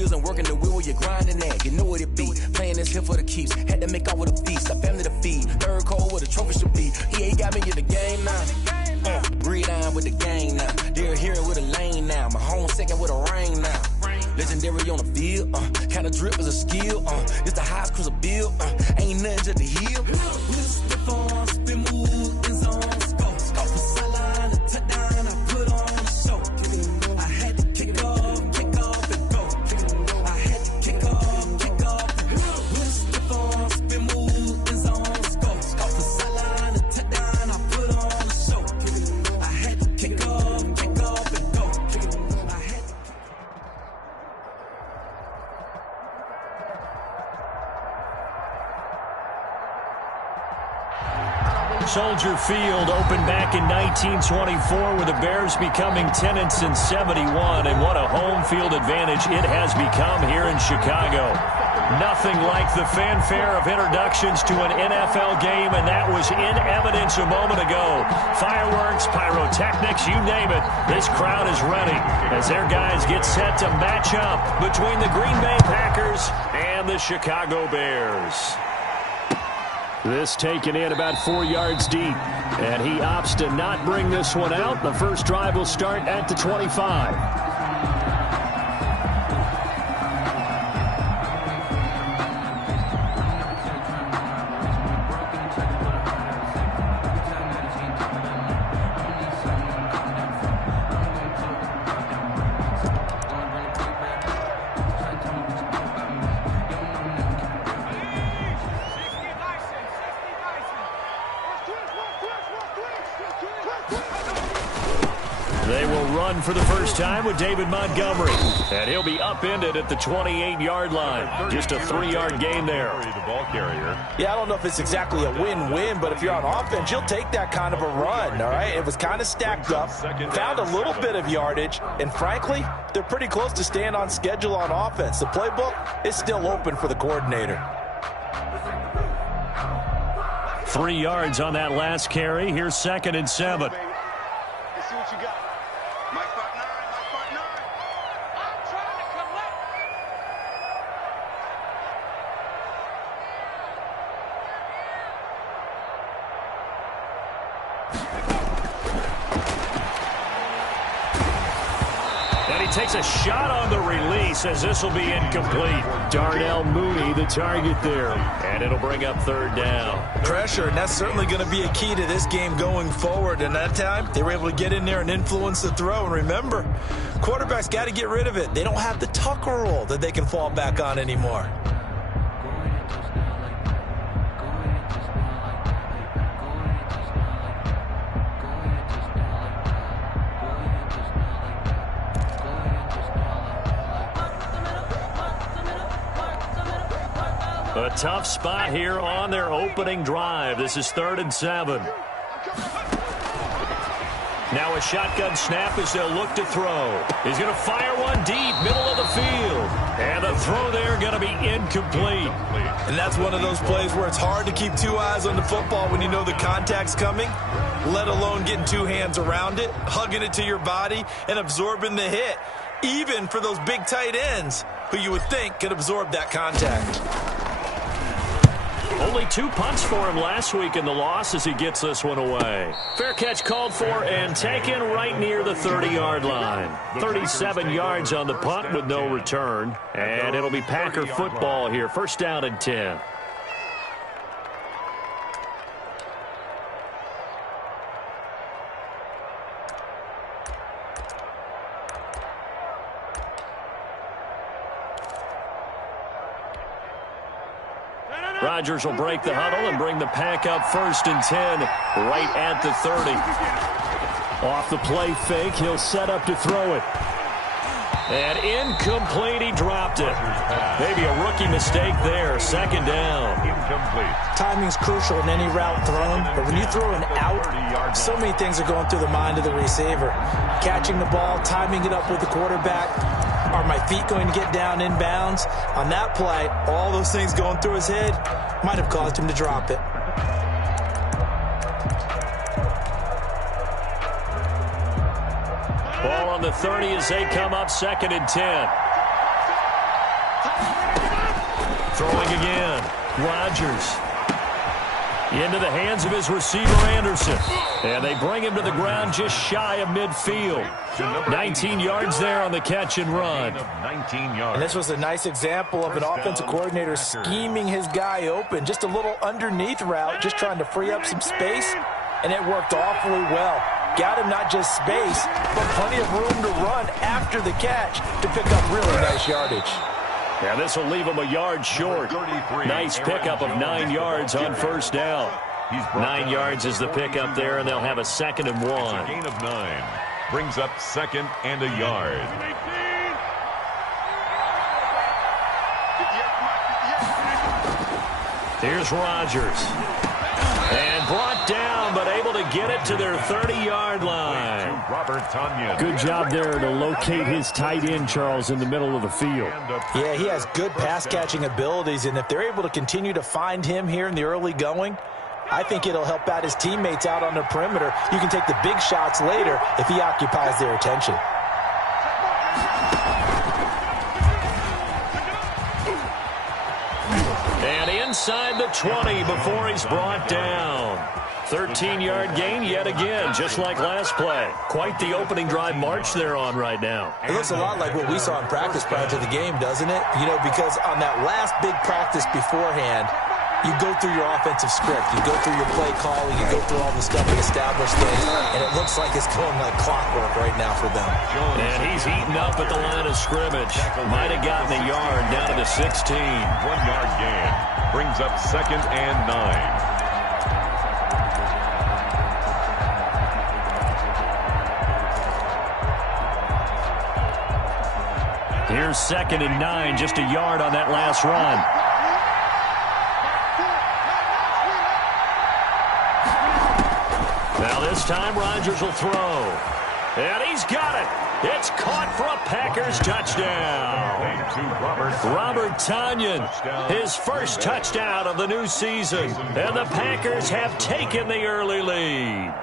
reels and working the wheel where you're grinding at. You know what it be. Playing this here for the keeps. Had to make out with a feast. A family to feed. Third cold where the trophy should be. EA got me in the game now. Breed on with the gang now. They're here with a lane now. My home second with a rain now. Legendary on the field. Kind of drip is a skill. It's the highest cruiser bill. Ain't nothing just to heal. Spit on, spin move, in zone, scope. Scope from sideline to touchdown. I put on a show. I had to kick off and go. I had to kick off and go. Spit on, spin move, in zone, scope. Scope from sideline to touchdown. I put on a show. I had to kick off and go. I had to. Soldier Field opened back in 1924 with the Bears becoming tenants in 71, and what a home field advantage it has become here in Chicago. Nothing like the fanfare of introductions to an NFL game, and that was in evidence a moment ago. Fireworks, pyrotechnics, you name it. This crowd is ready as their guys get set to match up between the Green Bay Packers and the Chicago Bears. This taken in about 4 yards deep, and he opts to not bring this one out. The first drive will start at the 25. They will run for the first time with David Montgomery, and he'll be upended at the 28-yard line. Just a 3-yard gain there. The ball carrier. Yeah, I don't know if it's exactly a win-win, but if you're on offense, you'll take that kind of a run, all right? It was kind of stacked up, found a little bit of yardage, and frankly, they're pretty close to staying on schedule on offense. The playbook is still open for the coordinator. 3 yards on that last carry. Here's 2nd and 7. Let's see what you got. Mike Part 9, Mike Part 9. I'm trying to collect. And he takes a shot on the release as this will be incomplete. Darnell Mooney, the target there. And it'll bring up 3rd down. Pressure, and that's certainly going to be a key to this game going forward. And that time, they were able to get in there and influence the throw. And remember, quarterbacks got to get rid of it. They don't have the Tucker rule that they can fall back on anymore. A tough spot here on their opening drive. This is 3rd and 7. Now a shotgun snap as they'll look to throw. He's going to fire one deep, middle of the field. And the throw there going to be incomplete. And that's one of those plays where it's hard to keep 2 eyes on the football when you know the contact's coming, let alone getting 2 hands around it, hugging it to your body, and absorbing the hit, even for those big tight ends who you would think could absorb that contact. Only 2 punts for him last week in the loss as he gets this one away. Fair catch called for and taken right near the 30-yard line. 37 yards on the punt with no return. And it'll be Packer football here. 1st down and 10. Rodgers will break the huddle and bring the pack up 1st and 10 right at the 30. Off the play fake, he'll set up to throw it. And incomplete, he dropped it. Maybe a rookie mistake there. 2nd down. Incomplete. Timing's crucial in any route thrown, but when you throw an out, so many things are going through the mind of the receiver. Catching the ball, timing it up with the quarterback. Are my feet going to get down in bounds? On that play, all those things going through his head might have caused him to drop it. Ball on the 30 as they come up 2nd and 10. Throwing again. Rodgers. Into the hands of his receiver, Anderson. And they bring him to the ground just shy of midfield. 19 yards there on the catch and run. 19 yards. And this was a nice example of an offensive coordinator scheming his guy open. Just a little underneath route, just trying to free up some space. And it worked awfully well. Got him not just space, but plenty of room to run after the catch to pick up really nice yardage. Yeah, this will leave him a yard short. Nice pickup of 9 yards on first down. 9 yards is the pickup there, and they'll have a 2nd and 1. A gain of 9. Brings up 2nd and a yard. Here's Rodgers. And brought down, but able to get it to their 30-yard line. Good job there to locate his tight end, Charles, in the middle of the field. Yeah, he has good pass-catching abilities, and if they're able to continue to find him here in the early going, I think it'll help out his teammates out on the perimeter. You can take the big shots later if he occupies their attention. And inside the 20 before he's brought down. 13-yard gain yet again, just like last play. Quite the opening drive march they're on right now. It looks a lot like what we saw in practice prior to the game, doesn't it? You know, because on that last big practice beforehand, you go through your offensive script. You go through your play calling. You go through all the stuff to establish things. And it looks like it's going like clockwork right now for them. And he's eaten up at the line of scrimmage. Might have gotten a yard down to the 16. 1-yard gain. Brings up 2nd and 9. Here's 2nd and 9, just a yard on that last run. Now this time Rodgers will throw. And he's got it. It's caught for a Packers touchdown. Robert Tonyan, his first touchdown of the new season. And the Packers have taken the early lead.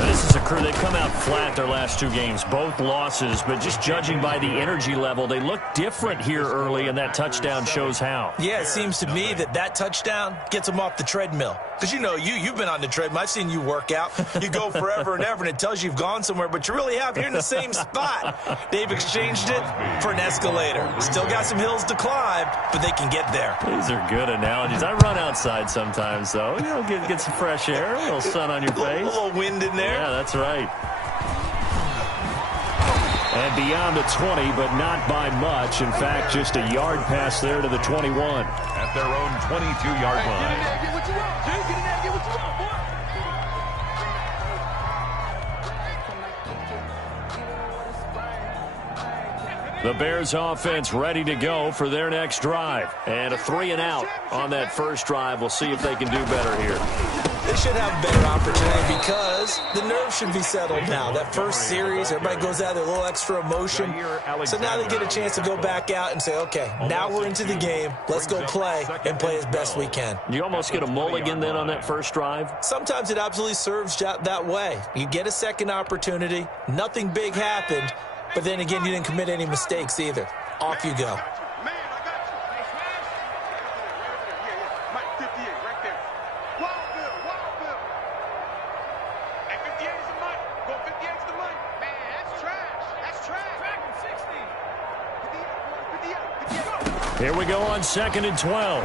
This is a crew, they've come out flat their last 2 games, both losses, but just judging by the energy level, they look different here early, and that touchdown shows how. Yeah, it seems to me that touchdown gets them off the treadmill. Because, you know, you've been on the treadmill. I've seen you work out. You go forever and ever, and it tells you you've gone somewhere, but you really have. You're in the same spot. They've exchanged it for an escalator. Still got some hills to climb, but they can get there. These are good analogies. I run outside sometimes, though. You know, get some fresh air, a little sun on your face. A little wind in there. Yeah, that's right. And beyond the 20, but not by much. In fact, just a yard pass there to the 21. At their own 22-yard line. The Bears offense ready to go for their next drive. And a 3-and-out on that first drive. We'll see if they can do better here. They should have a better opportunity because the nerves should be settled now. That first series, everybody goes out there, a little extra emotion. So now they get a chance to go back out and say, okay, now we're into the game. Let's go play and play as best we can. You almost get a mulligan then on that first drive? Sometimes it absolutely serves that way. You get a second opportunity. Nothing big happened. But then again, you didn't commit any mistakes either. Off you go. Here we go on 2nd and 12.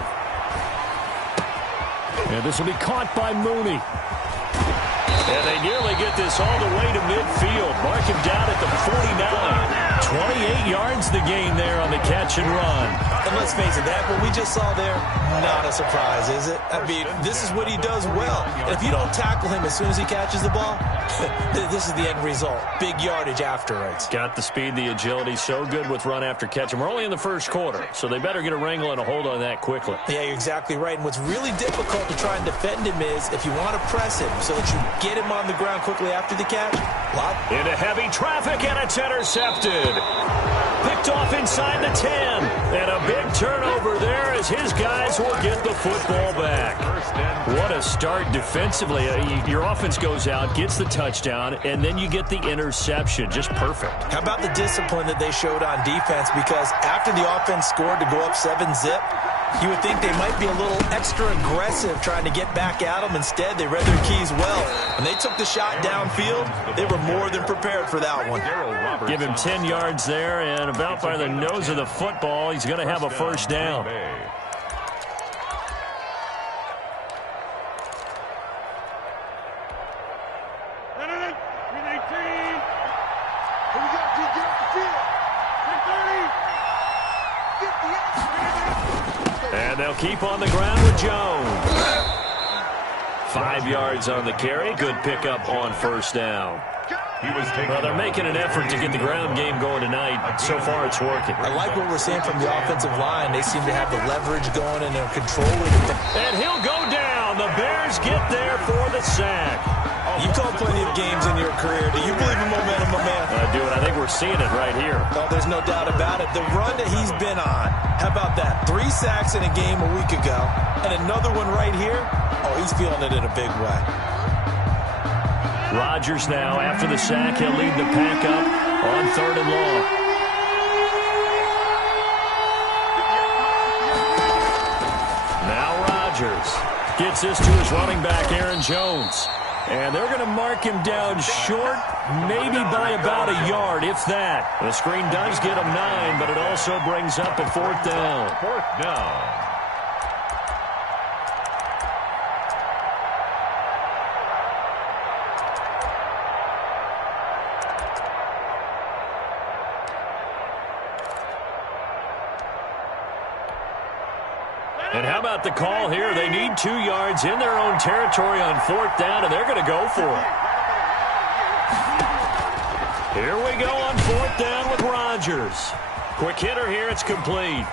And this will be caught by Mooney. And they nearly get this all the way to midfield. Mark him down at the 49. 28 yards the gain there on the catch and run. And let's face it, that what we just saw there, not a surprise, is it? I mean, this is what he does well. And if you don't tackle him as soon as he catches the ball, this is the end result. Big yardage afterwards. Got the speed, the agility, so good with run after catch. And we're only in the first quarter, so they better get a wrangle and a hold on that quickly. Yeah, you're exactly right. And what's really difficult to try and defend him is if you want to press him so that you get him on the ground quickly after the catch. Into heavy traffic, and it's intercepted. picked off inside the 10. And a big turnover there as his guys will get the football back. What a start defensively. Your offense goes out, gets the touchdown, and then you get the interception. Just perfect. How about the discipline that they showed on defense? Because after the offense scored to go up 7-zip, you would think they might be a little extra aggressive trying to get back at them. Instead, they read their keys well. When they took the shot downfield, they were more than prepared for that one. Give him 10 yards there, and about by the nose of the football, he's going to have a first down. And they'll keep on the ground with Jones. 5 yards on the carry. Good pickup on first down. Well, they're making an effort to get the ground game going tonight. So far, it's working. I like what we're seeing from the offensive line. They seem to have the leverage going, and they're controlling it. And he'll go down. The Bears get there for the sack. You've called plenty of games in your career. Do you believe in momentum, my man? I do, and I think we're seeing it right here. Oh, there's no doubt about it. The run that he's been on, how about that? 3 sacks in a game a week ago, and another one right here. Oh, he's feeling it in a big way. Rodgers now, after the sack, he'll lead the pack up on 3rd and long. Now Rodgers gets this to his running back, Aaron Jones. And they're going to mark him down short, maybe by about a yard, if that. The screen does get him 9, but it also brings up a 4th down. 4th down. And how about the call here? They need 2 yards in their own territory on 4th down, and they're going to go for it. Here we go on 4th down with Rodgers. Quick hitter here. It's complete.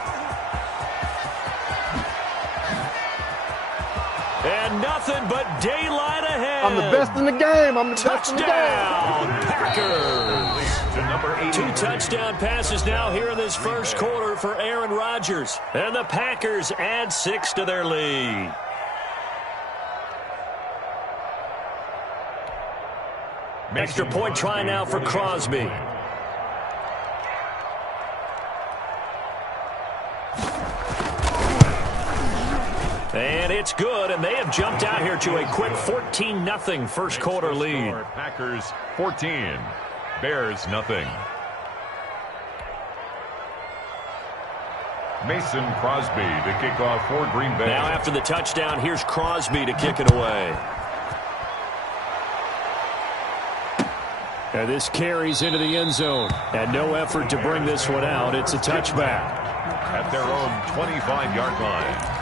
And nothing but daylight ahead. I'm the best in the game. I'm the best in the game. Touchdown, Packers. 2 touchdown passes now here in this first quarter for Aaron Rodgers. And the Packers add 6 to their lead. Extra point try now for Crosby. And it's good, and they have jumped out here to a quick 14-0 first quarter lead. Packers 14, Bears nothing. Mason Crosby to kick off for Green Bay. Now after the touchdown, here's Crosby to kick it away. And this carries into the end zone. And no effort to bring this one out. It's a touchback. At their own 25-yard line.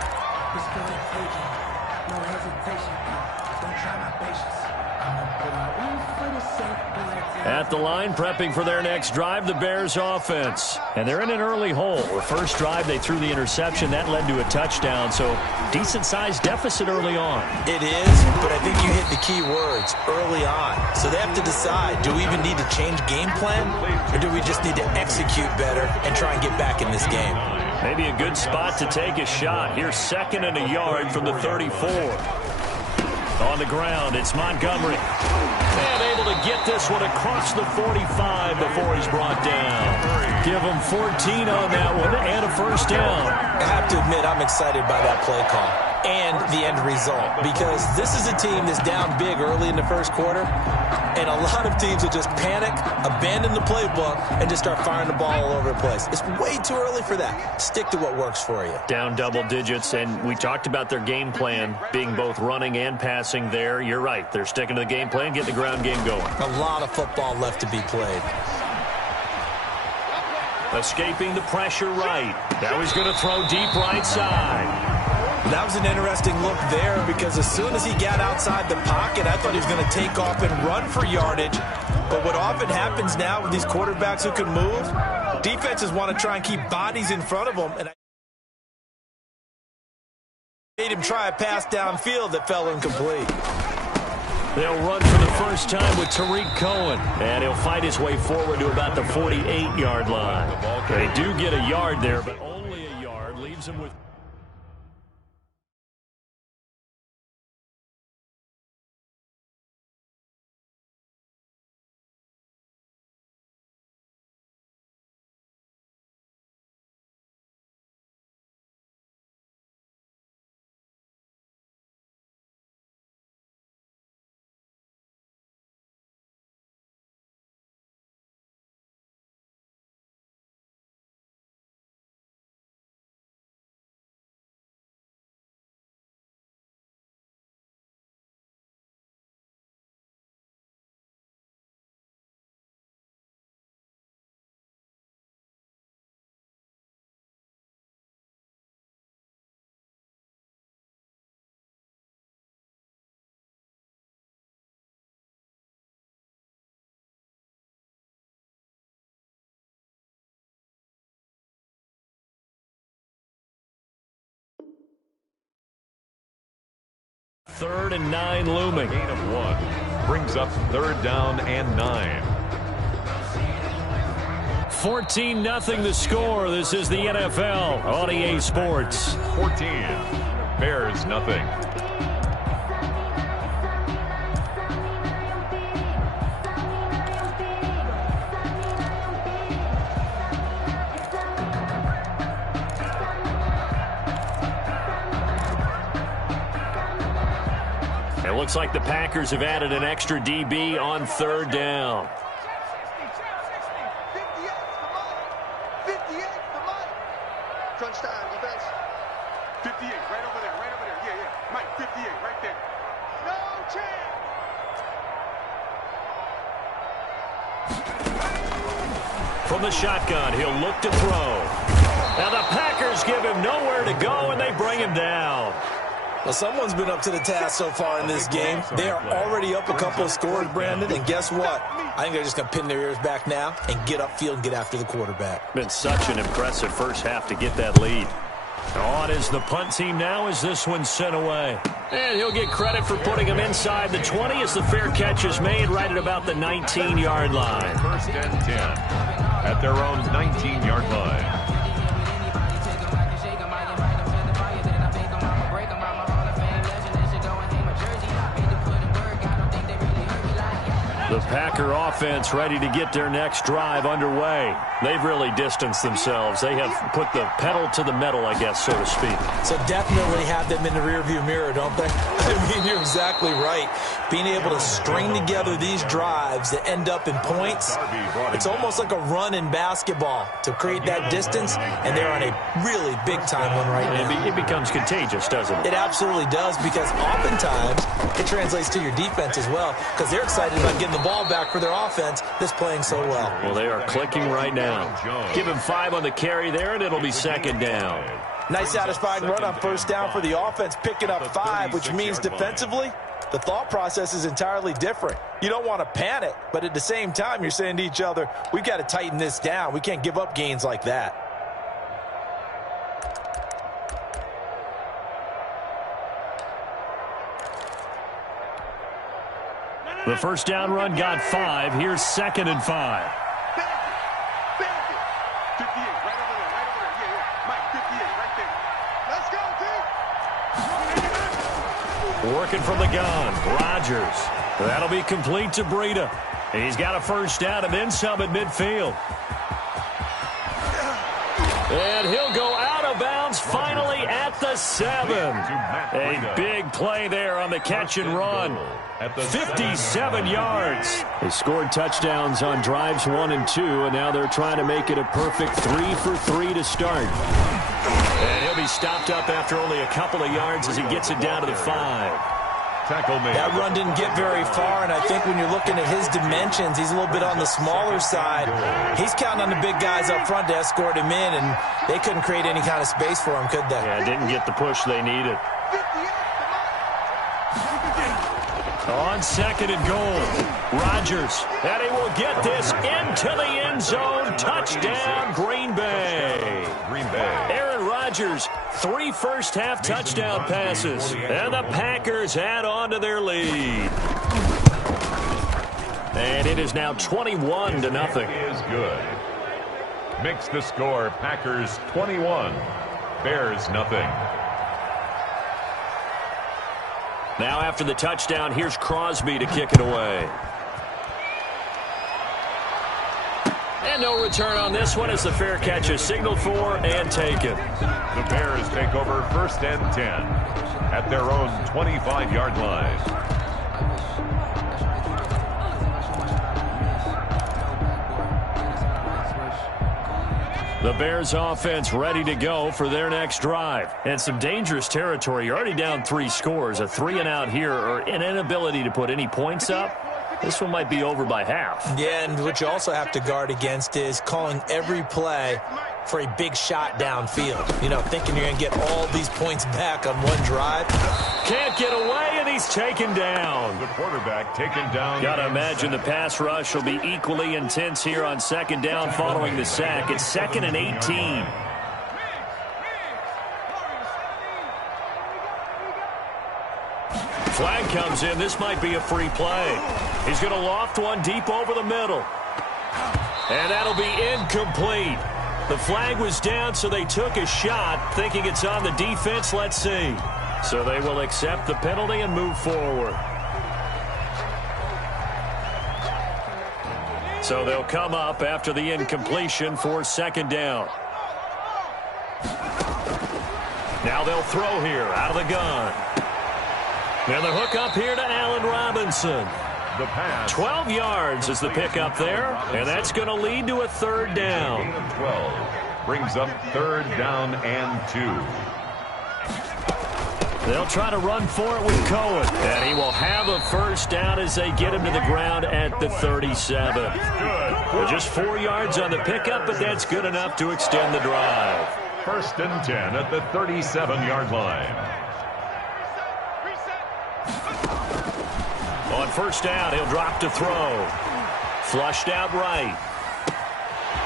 At the line, prepping for their next drive, the Bears offense. And they're in an early hole. The first drive, they threw the interception. That led to a touchdown, so decent-sized deficit early on. It is, but I think you hit the key words, early on. So they have to decide, do we even need to change game plan, or do we just need to execute better and try and get back in this game? Maybe a good spot to take a shot. Here's 2nd and a yard from the 34. On the ground, it's Montgomery. And able to get this one across the 45 before he's brought down. Give him 14 on that one and a first down. I have to admit, I'm excited by that play call and the end result, because this is a team that's down big early in the first quarter, and a lot of teams will just panic, abandon the playbook, and just start firing the ball all over the place. It's way too early for that. Stick to what works for you. Down double digits, and we talked about their game plan being both running and passing there. You're right. They're sticking to the game plan, getting the ground game going. A lot of football left to be played. Escaping the pressure right. Now he's going to throw deep right side. That was an interesting look there, because as soon as he got outside the pocket, I thought he was going to take off and run for yardage. But what often happens now with these quarterbacks who can move, defenses want to try and keep bodies in front of them. And I made him try a pass downfield that fell incomplete. They'll run for the first time with Tariq Cohen, and he'll fight his way forward to about the 48-yard line. They do get a yard there, but only a yard leaves them with... Third and 9 looming. Gain of 1 brings up 3rd down and 9. 14-0 the score. This is the NFL on EA Sports. 14. Bears nothing. It looks like the Packers have added an extra DB on 3rd down. 58, crunch time, defense. 58, right over there, yeah, Mike, 58, right there. No chance. From the shotgun, he'll look to throw. Now the Packers give him nowhere to go, and they bring him down. Well, someone's been up to the task so far in this game. They are already up a couple of scores, Brandon, and guess what? I think they're just going to pin their ears back now and get upfield and get after the quarterback. Been such an impressive first half to get that lead. On is the punt team now as this one's sent away. And he'll get credit for putting him inside the 20 as the fair catch is made right at about the 19-yard line. 1st and 10 at their own 19-yard line. The Packer offense ready to get their next drive underway. They've really distanced themselves. They have put the pedal to the metal, I guess, so to speak. So definitely have them in the rearview mirror, don't they? I mean, you're exactly right. Being able to string together these drives that end up in points, it's almost like a run in basketball to create that distance, and they're on a really big-time one right now. It becomes contagious, doesn't it? It absolutely does, because oftentimes it translates to your defense as well, because they're excited about getting the ball back for their offense that's playing so well. Well, they are clicking right now. Give him 5 on the carry there, and it'll be 2nd down. Nice satisfying run on 1st down for the offense, picking up 5, which means defensively, the thought process is entirely different. You don't want to panic, but at the same time, you're saying to each other, we've got to tighten this down. We can't give up gains like that. The 1st down run got 5. Here's 2nd and 5. Working from the gun, Rodgers. That'll be complete to Breida. He's got a 1st down and then some at midfield. And he'll go out of bounds finally at the 7. A big play there on the catch and run. 57 yards. They scored touchdowns on drives 1 and 2, and now they're trying to make it a perfect 3 for 3 to start. And he'll be stopped up after only a couple of yards as he gets it down to the 5. That run didn't get very far, and I think when you're looking at his dimensions, he's a little bit on the smaller side. He's counting on the big guys up front to escort him in, and they couldn't create any kind of space for him, could they? Yeah, didn't get the push they needed. On 2nd and goal, Rodgers, and he will get this into the end zone. Touchdown, Green Bay. Aaron Rodgers, 3 first-half touchdown passes, and the Packers add on to their lead. And it is now 21-0. Is good. Makes the score Packers 21, Bears nothing. Now after the touchdown, here's Crosby to kick it away. And no return on this one as the fair catch is signaled for and taken. The Bears take over 1st and 10 at their own 25-yard line. The Bears offense ready to go for their next drive. And some dangerous territory. You're already down 3 scores. A 3-and-out here or an inability to put any points up. This one might be over by half. Yeah, and what you also have to guard against is calling every play for a big shot downfield. You know, thinking you're going to get all these points back on one drive. Can't get away, and he's taken down. The quarterback taken down. Got to imagine the pass rush will be equally intense here on 2nd down following the sack. It's 2nd and 18. Flag comes in. This might be a free play. He's going to loft one deep over the middle. And that'll be incomplete. The flag was down, so they took a shot, thinking it's on the defense. Let's see. So they will accept the penalty and move forward. So they'll come up after the incompletion for 2nd down. Now they'll throw here out of the gun. And the hook up here to Allen Robinson. The pass. 12 yards is the pickup there, and that's going to lead to a 3rd down. 12 brings up 3rd down and 2. They'll try to run for it with Cohen, and he will have a 1st down as they get him to the ground at the 37. Well, just 4 yards on the pickup, but that's good enough to extend the drive. 1st and 10 at the 37-yard line. On 1st down, he'll drop to throw. Flushed out right.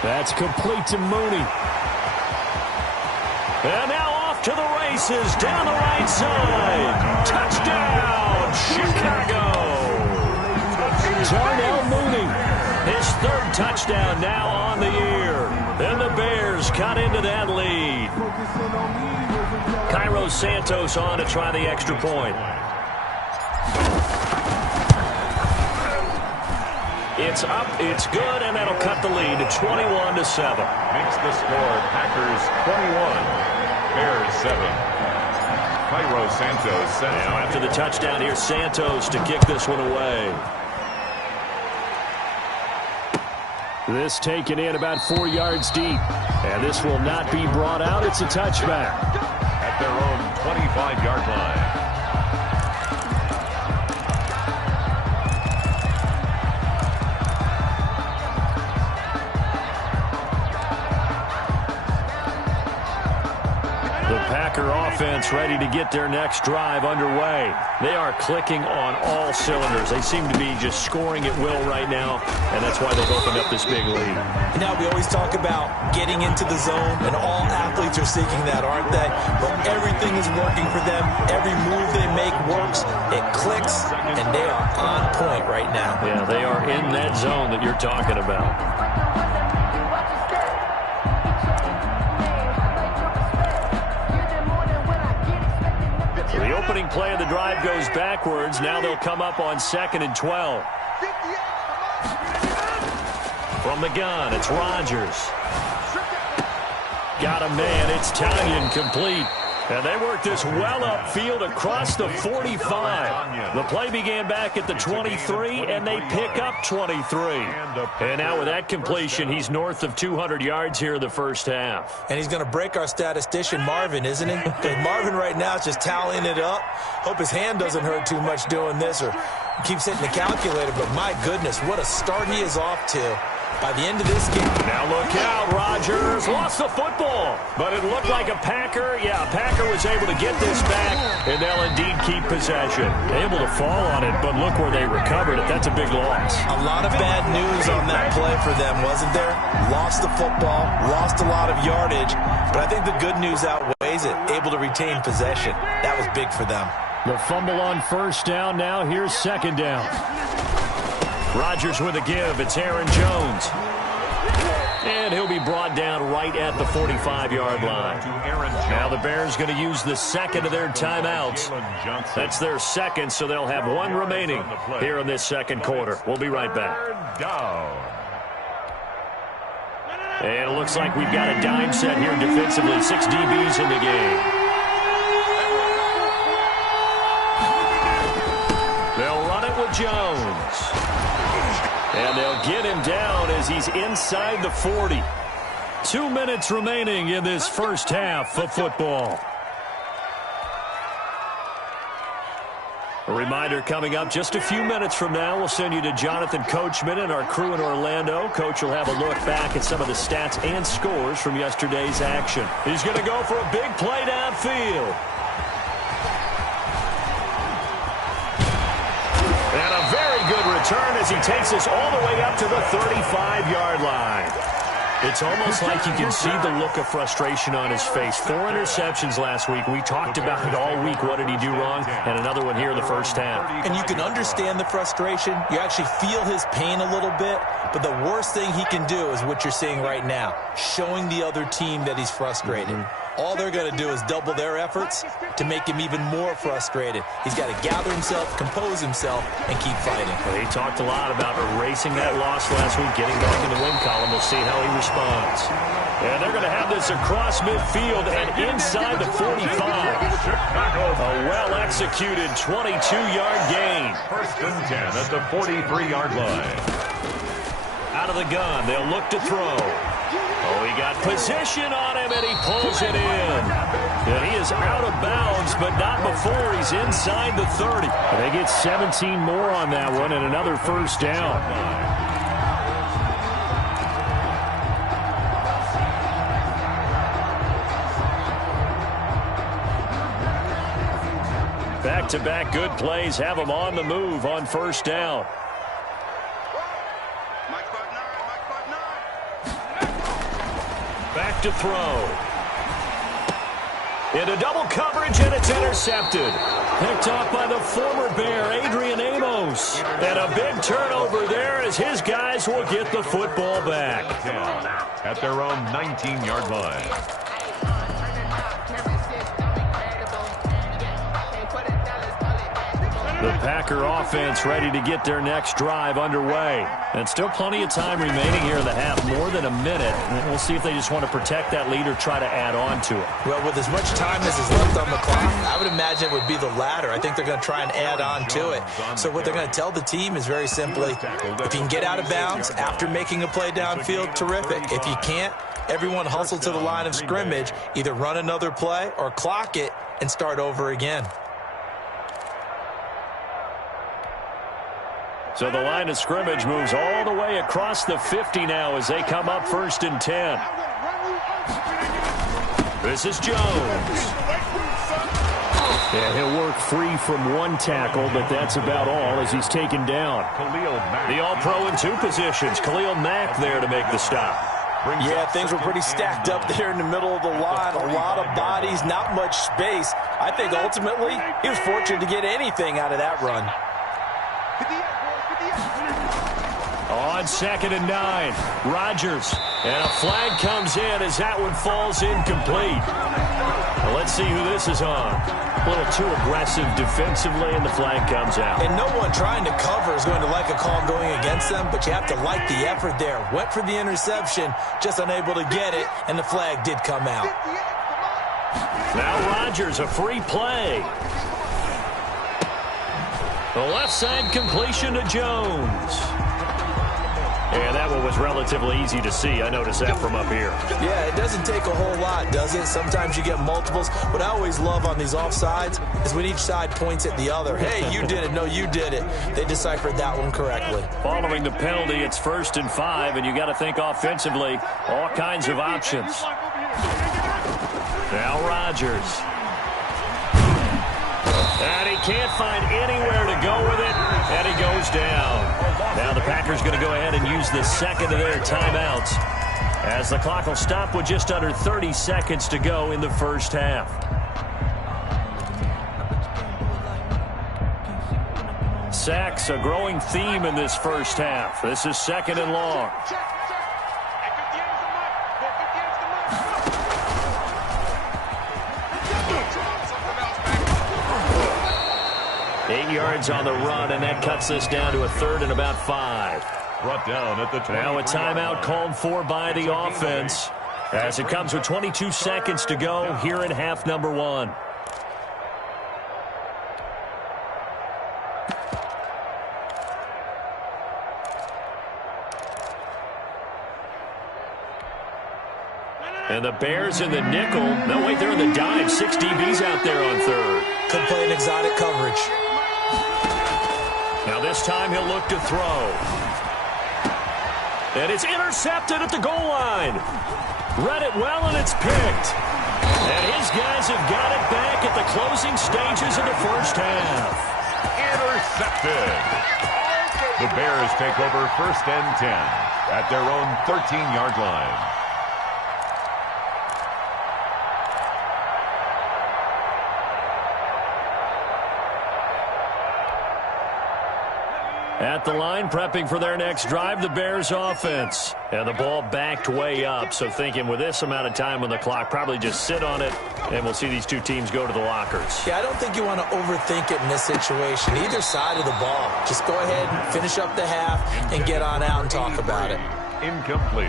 That's complete to Mooney. And now off to the races down the right side. Touchdown, Chicago. Darnell Mooney, his 3rd touchdown now on the year. And the Bears cut into that lead. Cairo Santos on to try the extra point. It's up, it's good, and that'll cut the lead to 21-7. Makes the score Packers 21, Bears 7. Cairo Santos sets. Now after the touchdown, here's Santos to kick this one away. This taken in about 4 yards deep, and this will not be brought out. It's a touchback. At their own 25-yard line. Packer offense ready to get their next drive underway. They are clicking on all cylinders. They seem to be just scoring at will right now, and that's why they've opened up this big lead. Now we always talk about getting into the zone, and all athletes are seeking that, aren't they? But everything is working for them. Every move they make works. It clicks, and they are on point right now. Yeah, they are in that zone that you're talking about. The opening play of the drive goes backwards. Now they'll come up on 2nd and 12. From the gun, it's Rodgers. Got a man. It's Tanyan complete. And they work this well upfield across the 45. The play began back at the 23, and they pick up 23. And now with that completion, he's north of 200 yards here in the 1st half. And he's going to break our statistician, Marvin, isn't he? Because Marvin right now is just tallying it up. Hope his hand doesn't hurt too much doing this or keeps hitting the calculator. But my goodness, what a start he is off to. By the end of this game. Now look out, Rodgers lost the football, but it looked like a Packer. Yeah, Packer was able to get this back, and they'll indeed keep possession. Able to fall on it, but look where they recovered it. That's a big loss. A lot of bad news on that play for them, wasn't there? Lost the football, lost a lot of yardage, but I think the good news outweighs it. Able to retain possession. That was big for them. The fumble on 1st down. Now here's 2nd down. Rodgers with a give. It's Aaron Jones. And he'll be brought down right at the 45-yard line. Now the Bears going to use the second of their timeouts. That's their second, so they'll have one remaining here in this second quarter. We'll be right back. And it looks like we've got a dime set here defensively. 6 DBs in the game. They'll run it with Jones. And they'll get him down as he's inside the 40. 2 minutes remaining in this first half of football. A reminder coming up just a few minutes from now. We'll send you to Jonathan Coachman and our crew in Orlando. Coach will have a look back at some of the stats and scores from yesterday's action. He's going to go for a big play downfield. And a very good return as he takes us all the way up to the 35-yard line. It's almost like you can see the look of frustration on his face. 4 interceptions last week. We talked about it all week. What did he do wrong? And another one here in the first half. And you can understand the frustration. You actually feel his pain a little bit. But the worst thing he can do is what you're seeing right now, showing the other team that he's frustrated. All they're going to do is double their efforts to make him even more frustrated. He's got to gather himself, compose himself, and keep fighting. Well, he talked a lot about erasing that loss last week, getting back in the win column. We'll see how he responds. And they're going to have this across midfield and inside the 45. A well-executed 22-yard gain. First and 10 at the 43-yard line. Out of the gun, they'll look to throw. Oh, he got position on him, and he pulls it in. And he is out of bounds, but not before he's inside the 30. They get 17 more on that one and another first down. Back-to-back good plays have him on the move on first down. Back to throw. Into double coverage, and it's intercepted. Picked off by the former Bear, Adrian Amos. And a big turnover there as his guys will get the football back. At their own 19-yard line. The Packer offense ready to get their next drive underway. And still plenty of time remaining here in the half, more than a minute. We'll see if they just want to protect that lead or try to add on to it. Well, with as much time as is left on the clock, I would imagine it would be the latter. I think they're going to try and add on to it. So what they're going to tell the team is very simply, if you can get out of bounds after making a play downfield, terrific. If you can't, everyone hustle to the line of scrimmage, either run another play or clock it and start over again. So the line of scrimmage moves all the way across the 50 now as they come up first and 10. This is Jones. And he'll work free from one tackle, but that's about all as he's taken down. The All-Pro in 2 positions. Khalil Mack there to make the stop. Yeah, things were pretty stacked up there in the middle of the line. A lot of bodies, not much space. I think ultimately he was fortunate to get anything out of that run. On 2nd and 9, Rodgers. And a flag comes in as that one falls incomplete. Well, let's see who this is on. A little too aggressive defensively, and the flag comes out. And no one trying to cover is going to like a call going against them, but you have to like the effort there. Went for the interception, just unable to get it, and the flag did come out. Now Rodgers, a free play. The left side completion to Jones. And that one was relatively easy to see. I noticed that from up here. Yeah, it doesn't take a whole lot, does it? Sometimes you get multiples. What I always love on these offsides is when each side points at the other. Hey, you did it. No, you did it. They deciphered that one correctly. Following the penalty, it's 1st and 5, and you got to think offensively, all kinds of options. Now Rodgers. And he can't find anywhere to go with it, and he goes down. Now the Packers going to go ahead and use the second of their timeouts as the clock will stop with just under 30 seconds to go in the first half. sacks, a growing theme in this first half. This is 2nd and long. 8 yards on the run, and that cuts us down to a 3rd and about 5. Brought down at the 20. Now a timeout called for by the offense as it comes with 22 seconds to go here in half number 1. And the Bears in the nickel. No, wait, they're in the dime. 6 DBs out there on 3rd. Could play an exotic coverage. Now this time he'll look to throw. And it's intercepted at the goal line. Read it well, and it's picked. And his guys have got it back at the closing stages of the first half. Intercepted. The Bears take over 1st and 10 at their own 13-yard line. At the line, prepping for their next drive, the Bears offense. And the ball backed way up, so thinking with this amount of time on the clock, probably just sit on it, and we'll see these two teams go to the lockers. Yeah, I don't think you want to overthink it in this situation. Either side of the ball. Just go ahead and finish up the half and get on out and talk about it. Incomplete.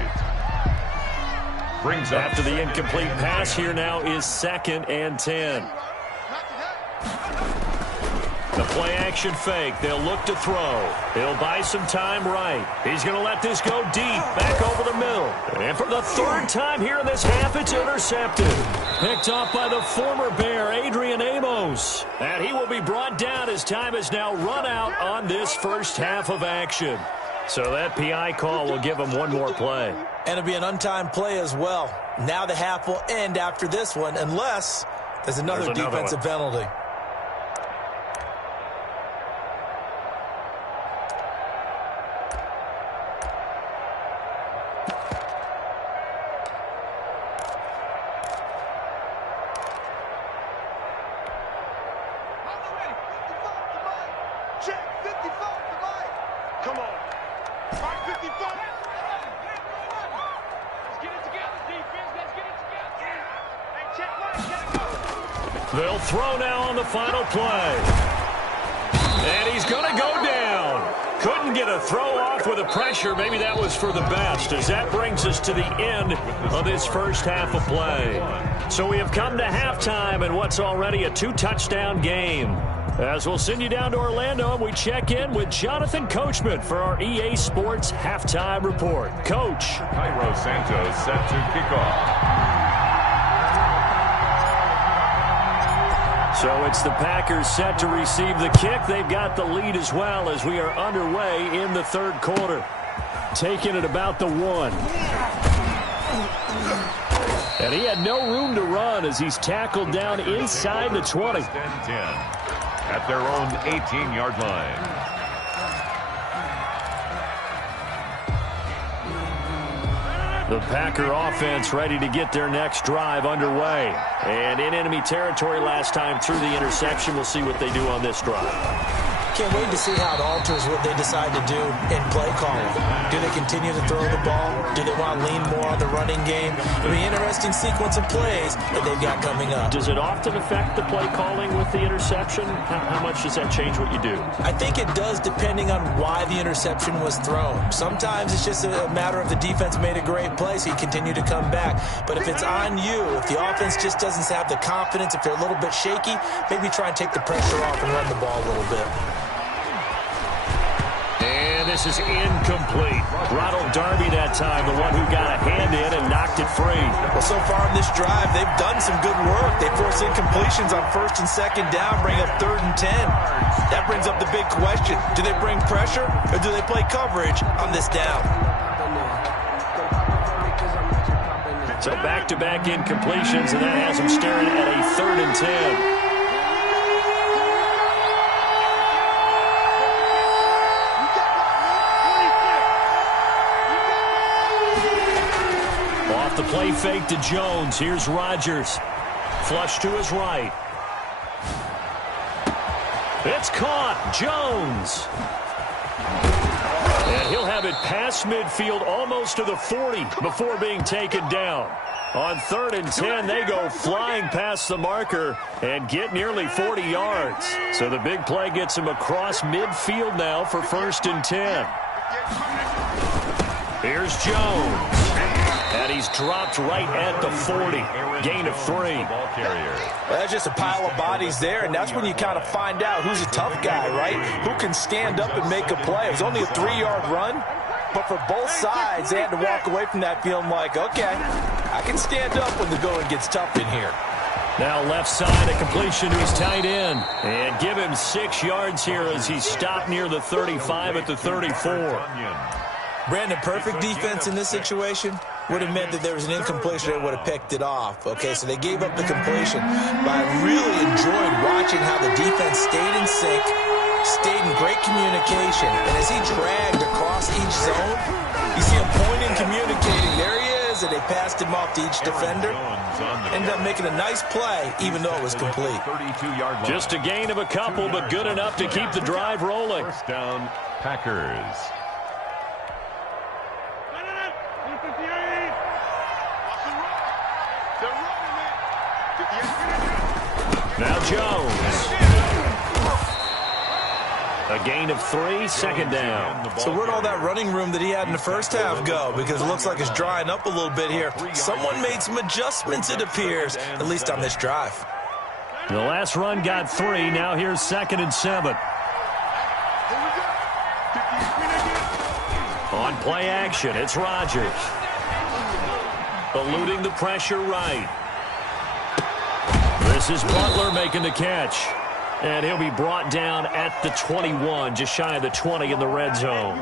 Brings up after the incomplete pass. Here now is 2nd and 10. The play-action fake. They'll look to throw. He'll buy some time right. He's going to let this go deep, back over the middle. And for the 3rd time here in this half, it's intercepted. Picked off by the former Bear, Adrian Amos. And he will be brought down as time has now run out on this first half of action. So that PI call will give him one more play. And it'll be an untimed play as well. Now the half will end after this one, unless there's another defensive penalty. They'll throw now on the final play. And he's going to go down. Couldn't get a throw off with the pressure. Maybe that was for the best, as that brings us to the end of this first half of play. So we have come to halftime in what's already a 2-touchdown game. As we'll send you down to Orlando, and we check in with Jonathan Coachman for our EA Sports Halftime Report. Coach. Cairo Santos set to kick off. So it's the Packers set to receive the kick. They've got the lead as well as we are underway in the 3rd quarter. Taking it about the 1. And he had no room to run as he's tackled down inside the 20. 10 at their own 18-yard line. The Packer offense ready to get their next drive underway. And in enemy territory last time through the interception. We'll see what they do on this drive. Can't wait to see how it alters what they decide to do in play calling. Do they continue to throw the ball? Do they want to lean more on the running game? It'll be an interesting sequence of plays that they've got coming up. Does it often affect the play calling with the interception? How much does that change what you do? I think it does, depending on why the interception was thrown. Sometimes it's just a matter of the defense made a great play, so you continue to come back. But if it's on you, if the offense just doesn't have the confidence, if they're a little bit shaky, maybe try and take the pressure off and run the ball a little bit. And this is incomplete. Ronald Darby that time, the one who got a hand in and knocked it free. Well, so far in this drive, they've done some good work. They force incompletions on 1st and 2nd down, bring up 3rd and 10. That brings up the big question. Do they bring pressure or do they play coverage on this down? So back-to-back incompletions, and that has them staring at a 3rd and 10. The play fake to Jones. Here's Rodgers. Flush to his right. It's caught. Jones. And he'll have it past midfield almost to the 40 before being taken down. On 3rd and 10, they go flying past the marker and get nearly 40 yards. So the big play gets him across midfield now for 1st and 10. Here's Jones. And he's dropped right at the 40. Gain of 3. That's just a pile of bodies there, and that's when you kind of find out who's a tough guy, right? Who can stand up and make a play. It was only a 3-yard run, but for both sides, they had to walk away from that feeling like, okay, I can stand up when the going gets tough in here. Now left side, a completion to his tight end. And give him 6 yards here as he's stopped near the 35 at the 34. Brandon, perfect defense in this situation would have meant that there was an incompletion that would have picked it off. Okay, so they gave up the completion. But I really enjoyed watching how the defense stayed in sync, stayed in great communication. And as he dragged across each zone, you see him pointing, communicating. There he is, and they passed him off to each defender. Ended up making a nice play, even though it was complete. Just a gain of a couple, but good enough to keep the drive rolling. First down, Packers. Now Jones. A gain of 3, 2nd down. So where'd all that running room that he had in the first half go? Because it looks like it's drying up a little bit here. Someone made some adjustments, it appears, at least on this drive. The last run got 3. Now here's 2nd and 7. On play action, it's Rodgers. Eluding the pressure right. This is Butler making the catch. And he'll be brought down at the 21, just shy of the 20 in the red zone.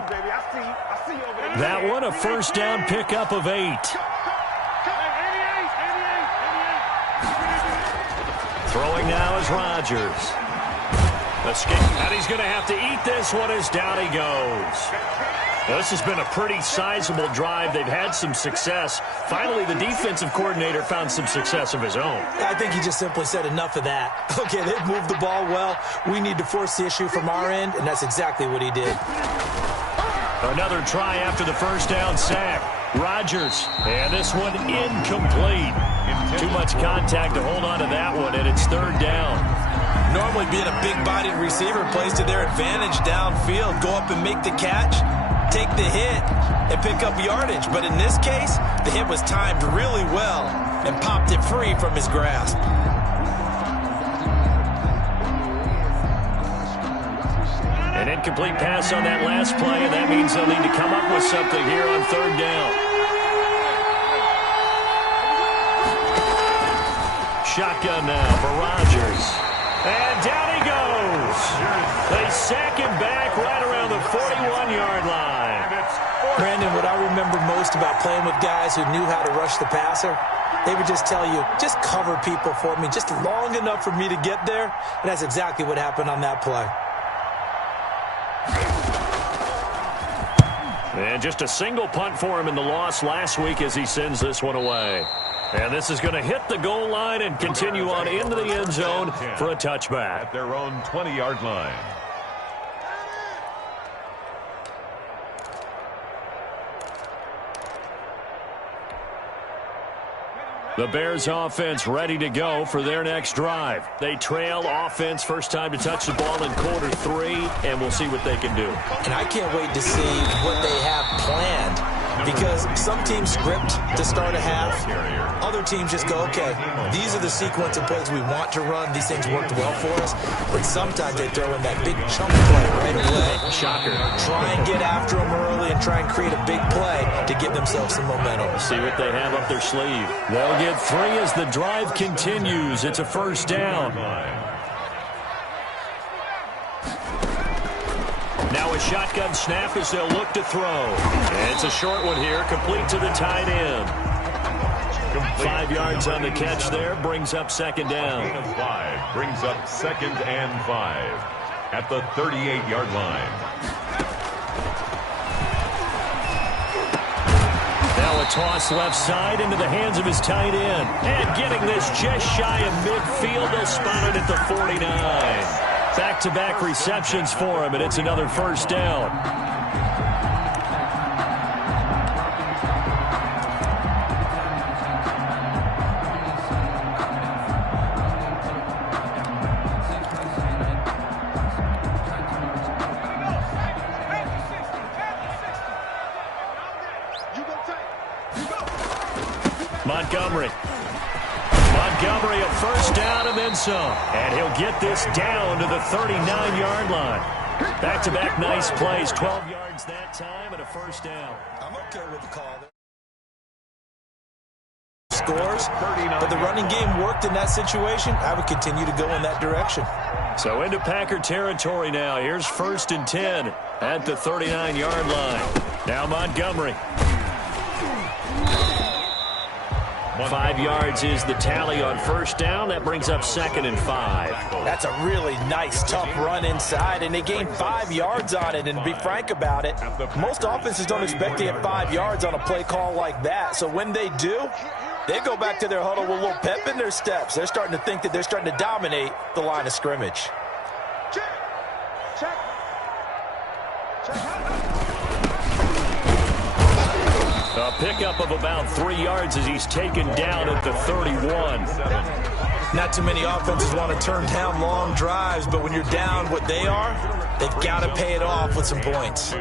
That one, a first down pickup of 8. Throwing now is Rodgers. Escape, and he's going to have to eat this one as down he goes. Well, this has been a pretty sizable drive. They've had some success. Finally, the defensive coordinator found some success of his own. I think he just simply said enough of that. Okay, they've moved the ball well. We need to force the issue from our end, and that's exactly what he did. Another try after the first down sack. Rodgers, and this one incomplete. Too much contact to hold on to that one, and it's 3rd down. Normally being a big-bodied receiver plays to their advantage downfield. Go up and make the catch, take the hit, and pick up yardage. But in this case, the hit was timed really well and popped it free from his grasp. An incomplete pass on that last play, and that means they'll need to come up with something here on 3rd down. Shotgun now for Rodgers. And down he goes. They sack him back right around the 41-yard line. Brandon, what I remember most about playing with guys who knew how to rush the passer, they would just tell you, just cover people for me, just long enough for me to get there. And that's exactly what happened on that play. And just a single punt for him in the loss last week as he sends this one away. And this is going to hit the goal line and continue on into the end zone for a touchback. At their own 20-yard line. The Bears offense ready to go for their next drive. They trail offense, first time to touch the ball in quarter 3, and we'll see what they can do. And I can't wait to see what they have planned, because some teams script to start a half. Other teams just go, okay, these are the sequence of plays we want to run. These things worked well for us. But sometimes they throw in that big chunk play right away. Shocker. Try and get after them early and try and create a big play to give themselves some momentum. See what they have up their sleeve. They'll get 3 as the drive continues. It's a first down. Now a shotgun snap as they'll look to throw. And it's a short one here, complete to the tight end. 5 yards on the catch there, brings up 2nd down. 5 brings up 2nd and 5 at the 38-yard line. Now a toss left side into the hands of his tight end. And getting this just shy of midfield, they'll spot it at the 49. Back-to-back receptions for him, and it's another first down. Montgomery a first down and then some. And he'll get this down to the 39-yard line. Back-to-back nice plays, 12 yards that time and a first down. I'm okay with the call there. Scores, but the running game worked in that situation. I would continue to go in that direction. So into Packer territory now. Here's 1st and 10 at the 39-yard line. Now Montgomery. 5 yards is the tally on first down. That brings up 2nd and 5. That's a really nice, tough run inside, and they gained 5 yards on it. And to be frank about it, most offenses don't expect to get 5 yards on a play call like that. So when they do, they go back to their huddle with a little pep in their steps. They're starting to think that they're starting to dominate the line of scrimmage. Check. Check. A pickup of about 3 yards as he's taken down at the 31. Not too many offenses want to turn down long drives, but when you're down what they are, they've got to pay it off with some points.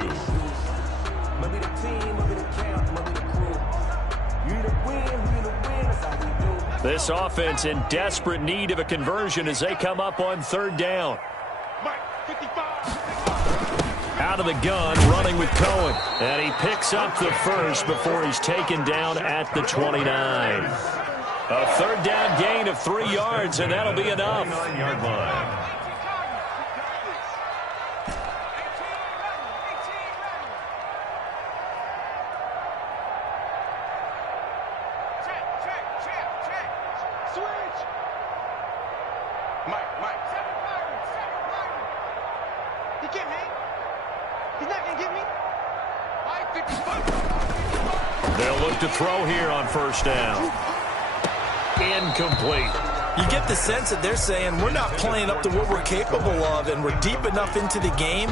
This offense in desperate need of a conversion as they come up on 3rd down. Out of the gun, running with Cohen. And he picks up the first before he's taken down at the 29. A 3rd down gain of 3 yards, and that'll be enough. 9-yard line. They'll look to throw here on first down. Incomplete. You get the sense that they're saying we're not playing up to what we're capable of, and we're deep enough into the game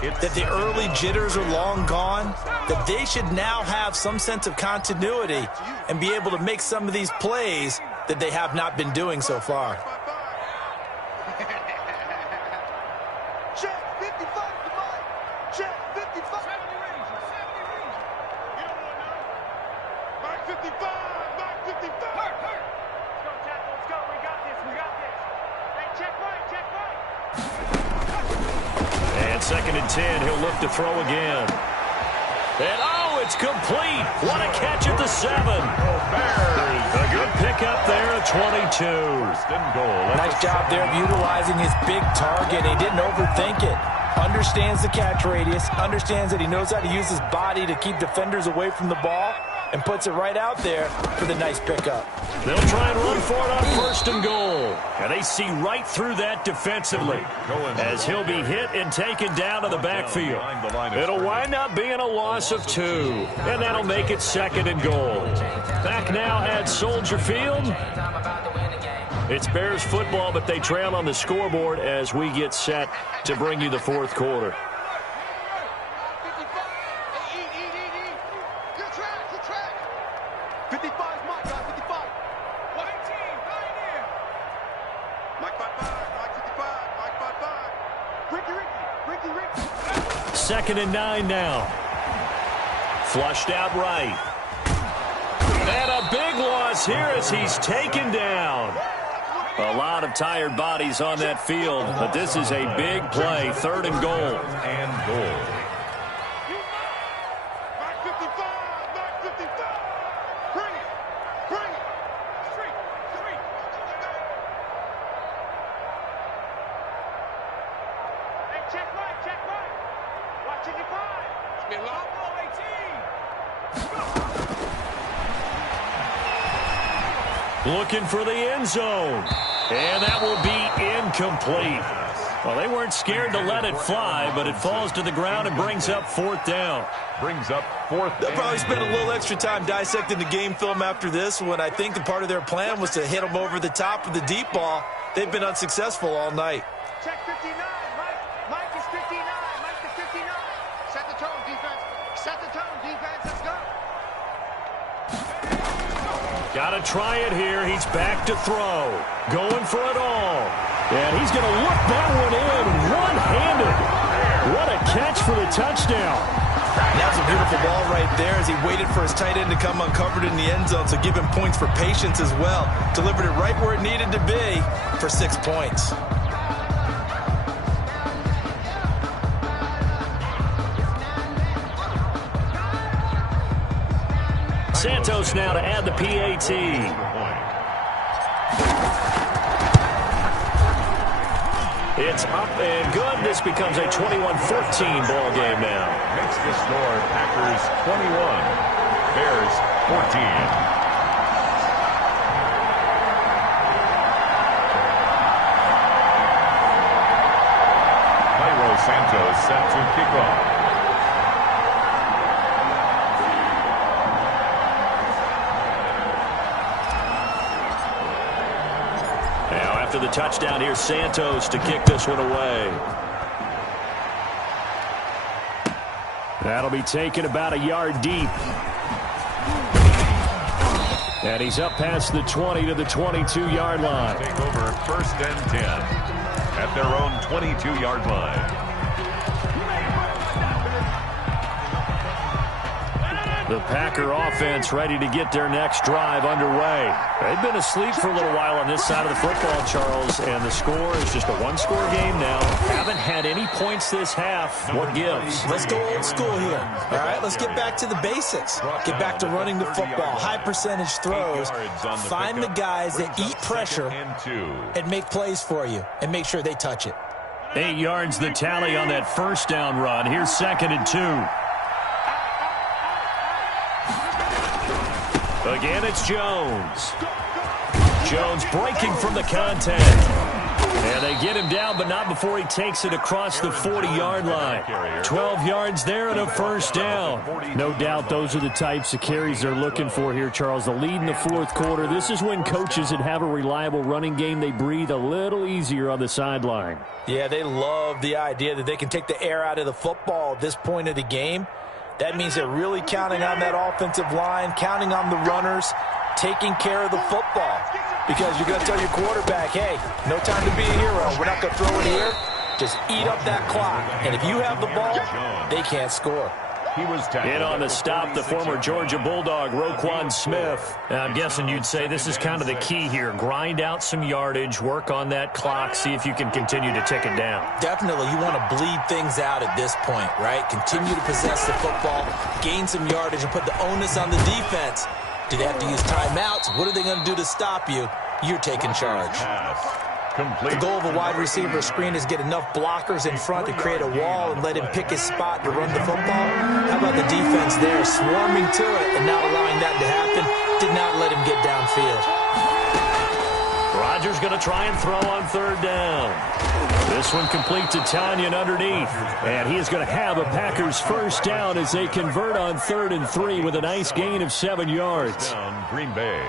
that the early jitters are long gone, that they should now have some sense of continuity and be able to make some of these plays that they have not been doing so far. And 2nd and 10, he'll look to throw again. And oh, it's complete. What a catch at the 7. Bears. A good pickup there at 22. Nice job there of utilizing his big target. He didn't overthink it. Understands the catch radius, understands that he knows how to use his body to keep defenders away from the ball, and puts it right out there for the nice pickup. They'll try and run for it on 1st and goal. And they see right through that defensively as he'll be hit and taken down to the backfield. It'll wind up being a loss of 2, and that'll make it 2nd and goal. Back now at Soldier Field. It's Bears football, but they trail on the scoreboard as we get set to bring you the 4th quarter. Second and 9 now. Flushed out right. And a big loss here as he's taken down. A lot of tired bodies on that field, but this is a big play. 3rd and goal. And goal. Looking for the end zone. And that will be incomplete. Well, they weren't scared to let it fly, but it falls to the ground and brings up 4th down. Brings up 4th. They'll probably spend a little extra time dissecting the game film after this, when I think the part of their plan was to hit them over the top of the deep ball. They've been unsuccessful all night. Check 59. Mike is 59. Mike is 59. Set the tone, defense. Set the tone, defense. Let's go. Got to try it here. He's back to throw. Going for it all. And he's going to look that one in one-handed. What a catch for the touchdown. That's a beautiful ball right there as he waited for his tight end to come uncovered in the end zone, so give him points for patience as well. Delivered it right where it needed to be for 6 points. Santos now to add the PAT. It's up and good. This becomes a 21-14 ball game now. Makes the score Packers 21, Bears 14. Santos set to kick off. Now after the touchdown, here's Santos to kick this one away. That'll be taken about a yard deep. And he's up past the 20 to the 22-yard line. Take over 1st and 10 at their own 22-yard line. The Packer offense ready to get their next drive underway. They've been asleep for a little while on this side of the football, Charles, and the score is just a one-score game now. Haven't had any points this half. What gives? Let's go old school here. All right, let's get back to the basics. Get back to running the football, high percentage throws. Find the guys that eat pressure and make plays for you and make sure they touch it. 8 yards the tally on that first down run. Here's 2nd and 2. Again, it's Jones. Jones breaking from the contact. And they get him down, but not before he takes it across the 40-yard line. 12 yards there and a first down. No doubt those are the types of carries they're looking for here, Charles. The lead in the 4th quarter. This is when coaches that have a reliable running game, they breathe a little easier on the sideline. Yeah, they love the idea that they can take the air out of the football at this point of the game. That means they're really counting on that offensive line, counting on the runners, taking care of the football. Because you're going to tell your quarterback, hey, no time to be a hero. We're not going to throw it here. Just eat up that clock. And if you have the ball, they can't score. He was in on the stop, the former Georgia Bulldog, Roquan Smith. I'm guessing you'd say this is kind of the key here. Grind out some yardage, work on that clock, see if you can continue to tick it down. Definitely, you want to bleed things out at this point, right? Continue to possess the football, gain some yardage, and put the onus on the defense. Do they have to use timeouts? What are they going to do to stop you? You're taking charge. The goal of a wide receiver screen is get enough blockers in front to create a wall and let him pick his spot to run the football. How about the defense there, swarming to it and not allowing that to happen? Did not let him get downfield. Rodgers going to try and throw on 3rd down. This one complete to Tanyan underneath. And he is going to have a Packers first down as they convert on 3rd and 3 with a nice gain of 7 yards. Green Bay.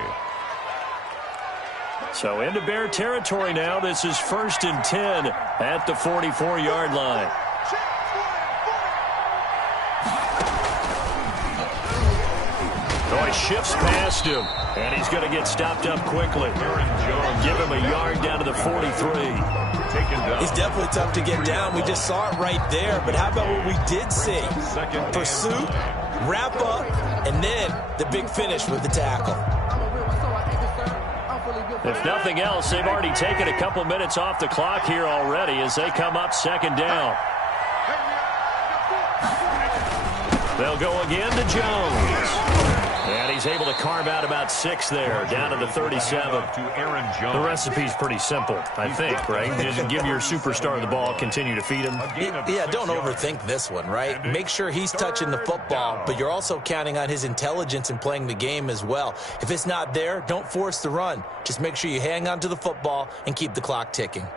So into Bear territory now. This is 1st and 10 at the 44-yard line. Oh, he shifts past him, and he's going to get stopped up quickly. Give him a yard down to the 43. He's definitely tough to get down. We just saw it right there. But how about what we did see? Pursuit, wrap up, and then the big finish with the tackle. If nothing else, they've already taken a couple minutes off the clock here already as they come up 2nd down. They'll go again to Jones. And he's able to carve out about 6 there, down to the 37. The recipe's pretty simple, I think, right? Just give your superstar the ball, continue to feed him. Yeah, don't overthink this one, right? Make sure he's touching the football, but you're also counting on his intelligence in playing the game as well. If it's not there, don't force the run. Just make sure you hang on to the football and keep the clock ticking.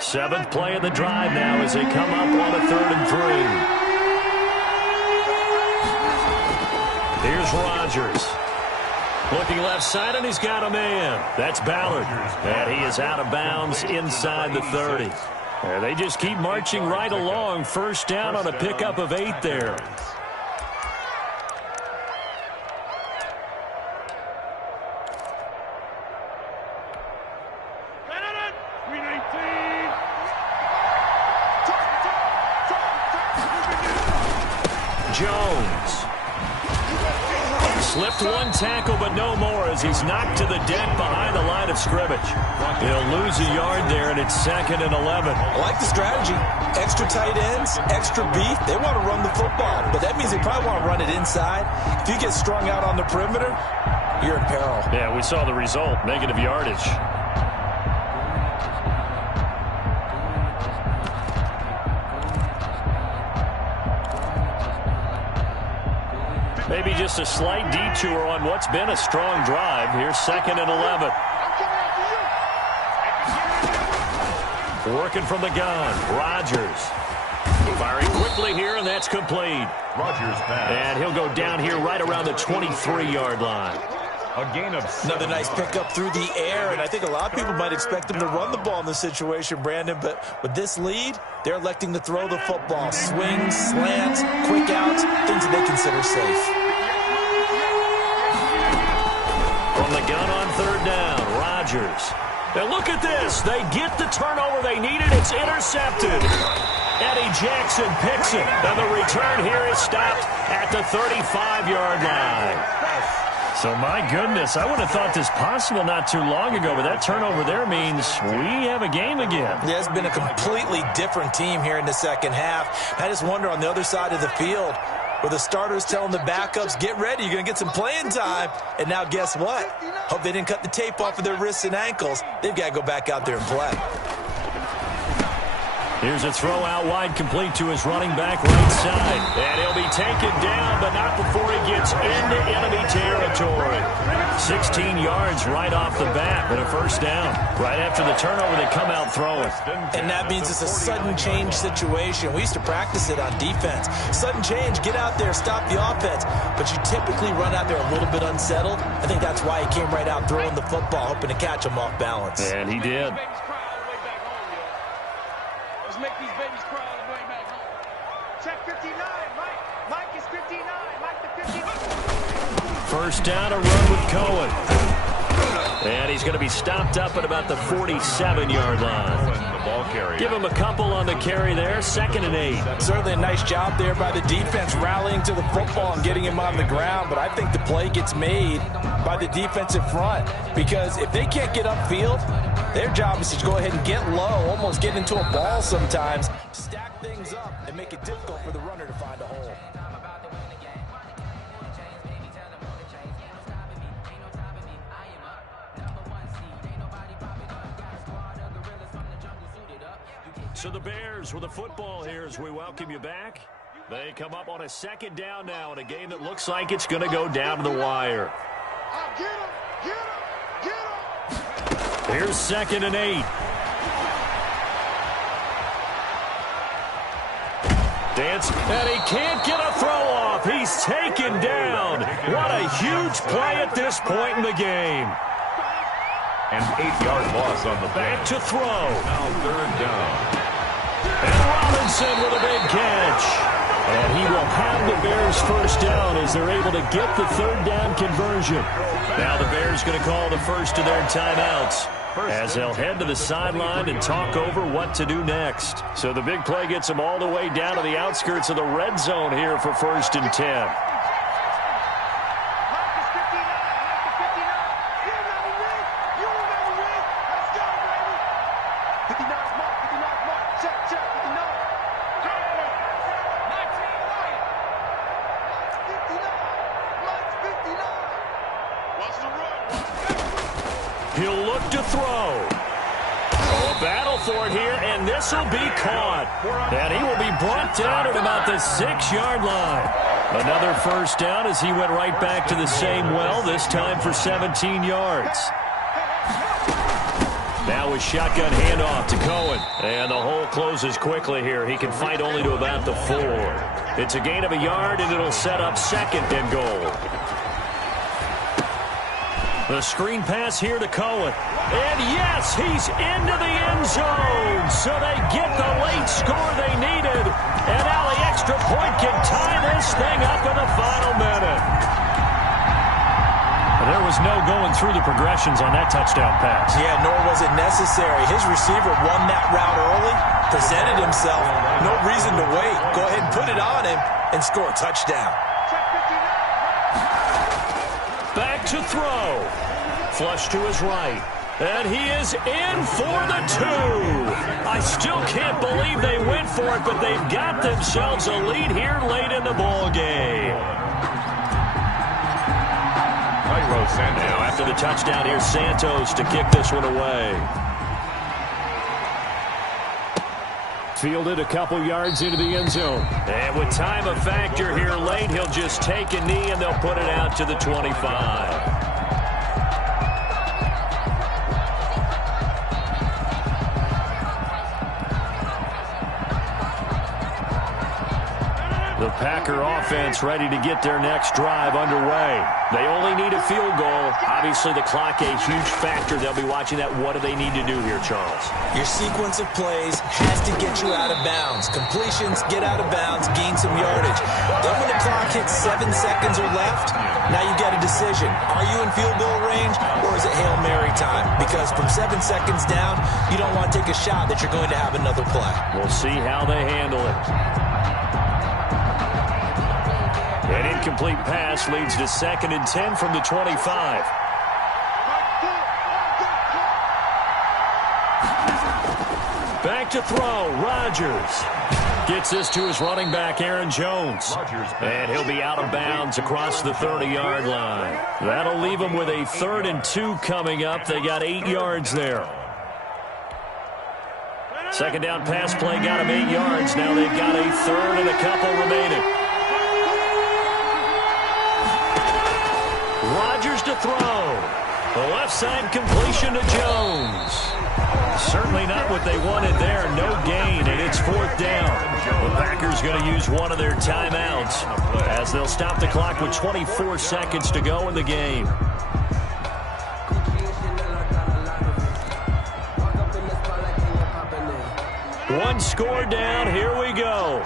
Seventh play of the drive now as they come up on a 3rd and 3. Here's Rodgers. Looking left side, and he's got a man. That's Ballard. And he is out of bounds inside the 30. And they just keep marching right along. First down on a pickup of 8 there. Jones. Slipped one tackle, but no more as he's knocked to the deck behind the line of scrimmage. He'll lose a yard there, and it's 2nd and 11. I like the strategy. Extra tight ends, extra beef. They want to run the football, but that means they probably want to run it inside. If you get strung out on the perimeter, you're in peril. Yeah, we saw the result, negative yardage. Maybe just a slight detour on what's been a strong drive. Here's 2nd and 11. Working from the gun, Rodgers. Firing quickly here, and that's complete. Rodgers pass. And he'll go down here right around the 23-yard line. A gain of 7. Another nice pickup through the air, and I think a lot of people might expect them to run the ball in this situation, Brandon, but with this lead, they're electing to throw the football. Swings, slants, quick outs, things that they consider safe. From the gun on 3rd down, Rodgers. Now look at this. They get the turnover they needed. It's intercepted. Eddie Jackson picks it, and the return here is stopped at the 35-yard line. So, my goodness, I would have thought this possible not too long ago, but that turnover there means we have a game again. Yeah, it's been a completely different team here in the second half. I just wonder on the other side of the field, where the starters telling the backups, get ready, you're going to get some playing time. And now guess what? Hope they didn't cut the tape off of their wrists and ankles. They've got to go back out there and play. Here's a throw out wide, complete to his running back right side. And he'll be taken down, but not before he gets into enemy territory. 16 yards right off the bat, but a first down. Right after the turnover, they come out throwing. And that means it's a sudden change situation. We used to practice it on defense. Sudden change, get out there, stop the offense. But you typically run out there a little bit unsettled. I think that's why he came right out throwing the football, hoping to catch him off balance. And he did. Make these babies cry all the way back home. Check 59, Mike. Mike is 59. Mike the 59. First down, a run with Cohen. And he's going to be stopped up at about the 47-yard line. The ball carrier. Give him a couple on the carry there. 2nd and 8. Certainly a nice job there by the defense rallying to the football and getting him on the ground. But I think the play gets made by the defensive front. Because if they can't get upfield, their job is to go ahead and get low, almost get into a ball sometimes, stack things up, and make it difficult for the runner to find a hole. So the Bears with the football here as we welcome you back. They come up on a 2nd down now in a game that looks like it's going to go down to the wire. Get him! Get him! Get him! Here's 2nd and 8. Dance, and he can't get a throw off. He's taken down. What a huge play at this point in the game. An 8-yard loss on the Back to throw. Now 3rd down. And Robinson with a big catch. And he will have the Bears first down as they're able to get the 3rd down conversion. Now the Bears going to call the first of their timeouts as they'll head to the sideline and talk over what to do next. So the big play gets them all the way down to the outskirts of the red zone here for 1st and 10. He'll look to throw. Oh, a battle for it here, and this will be caught. And he will be brought down at about the 6-yard line. Another first down as he went right back to the same well, this time for 17 yards. Now a shotgun handoff to Cohen. And the hole closes quickly here. He can fight only to about the 4. It's a gain of a yard, and it'll set up 2nd and goal. The screen pass here to Cohen. And yes, he's into the end zone. So they get the late score they needed. And now the extra point can tie this thing up in the final minute. There was no going through the progressions on that touchdown pass. Yeah, nor was it necessary. His receiver won that route early, presented himself. No reason to wait. Go ahead and put it on him and score a touchdown. Back to throw. Flush to his right. And he is in for the 2. I still can't believe they went for it, but they've got themselves a lead here late in the ball game. Now after the touchdown, here's Santos to kick this one away. Fielded a couple yards into the end zone. And with time a factor here late, he'll just take a knee and they'll put it out to the 25. The Packer offense ready to get their next drive underway. They only need a field goal. Obviously, the clock a huge factor. They'll be watching that. What do they need to do here, Charles? Your sequence of plays has to get you out of bounds. Completions, get out of bounds, gain some yardage. Then when the clock hits 7 seconds or left, now you got a decision. Are you in field goal range or is it Hail Mary time? Because from 7 seconds down, you don't want to take a shot that you're going to have another play. We'll see how they handle it. An incomplete pass leads to 2nd and 10 from the 25. Back to throw. Rodgers gets this to his running back, Aaron Jones. And he'll be out of bounds across the 30-yard line. That'll leave him with a 3rd and 2 coming up. They got 8 yards there. Second down pass play got him 8 yards. Now they've got a 3rd and a couple remaining. Rodgers to throw. The left side completion to Jones. Certainly not what they wanted there. No gain, and it's 4th down. The Packers going to use one of their timeouts as they'll stop the clock with 24 seconds to go in the game. One score down. Here we go.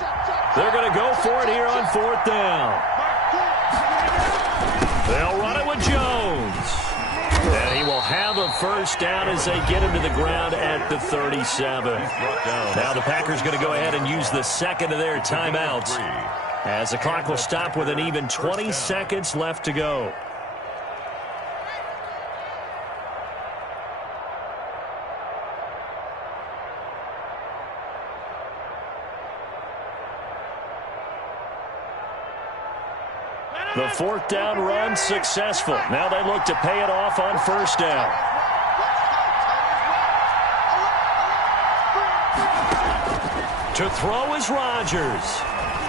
They're going to go for it here on 4th down. They'll run it with Jones. And he will have a first down as they get him to the ground at the 37. Now the Packers going to go ahead and use the second of their timeouts as the clock will stop with an even 20 seconds left to go. The 4th down run successful. Now they look to pay it off on 1st down. To throw is Rodgers.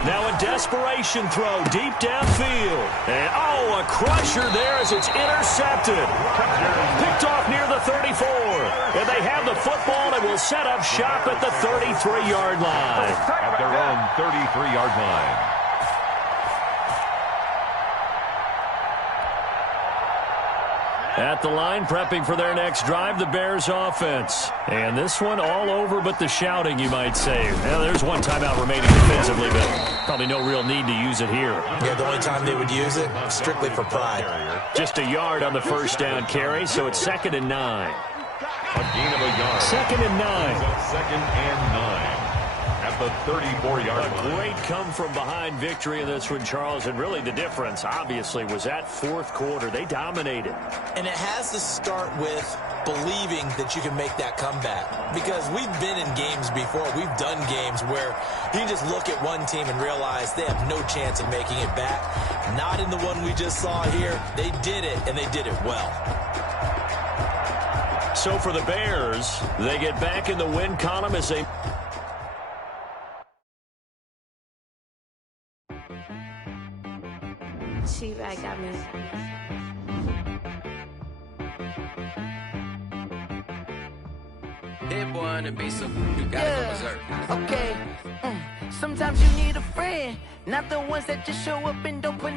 Now a desperation throw deep downfield. And a crusher there as it's intercepted. Picked off near the 34. And they have the football and will set up shop at the 33-yard line. At their own 33-yard line. At the line, prepping for their next drive, the Bears offense. And this one all over but the shouting, you might say. Now, there's one timeout remaining defensively, but probably no real need to use it here. Yeah, the only time they would use it, strictly for pride. Just a yard on the first down carry, so it's 2nd and 9. A gain of a yard. 2nd and 9. 2nd and 9. At the 34-yard line. A great come-from-behind victory in this one, Charles. And really the difference, obviously, was that 4th quarter. They dominated. And it has to start with believing that you can make that comeback. Because we've been in games before. We've done games where you can just look at one team and realize they have no chance of making it back. Not in the one we just saw here. They did it, and they did it well. So for the Bears, they get back in the win column as they... She-Rag got me. That boy on the beat, so you gotta go berserk. Okay. Sometimes you need a friend, not the ones that just show up and don't put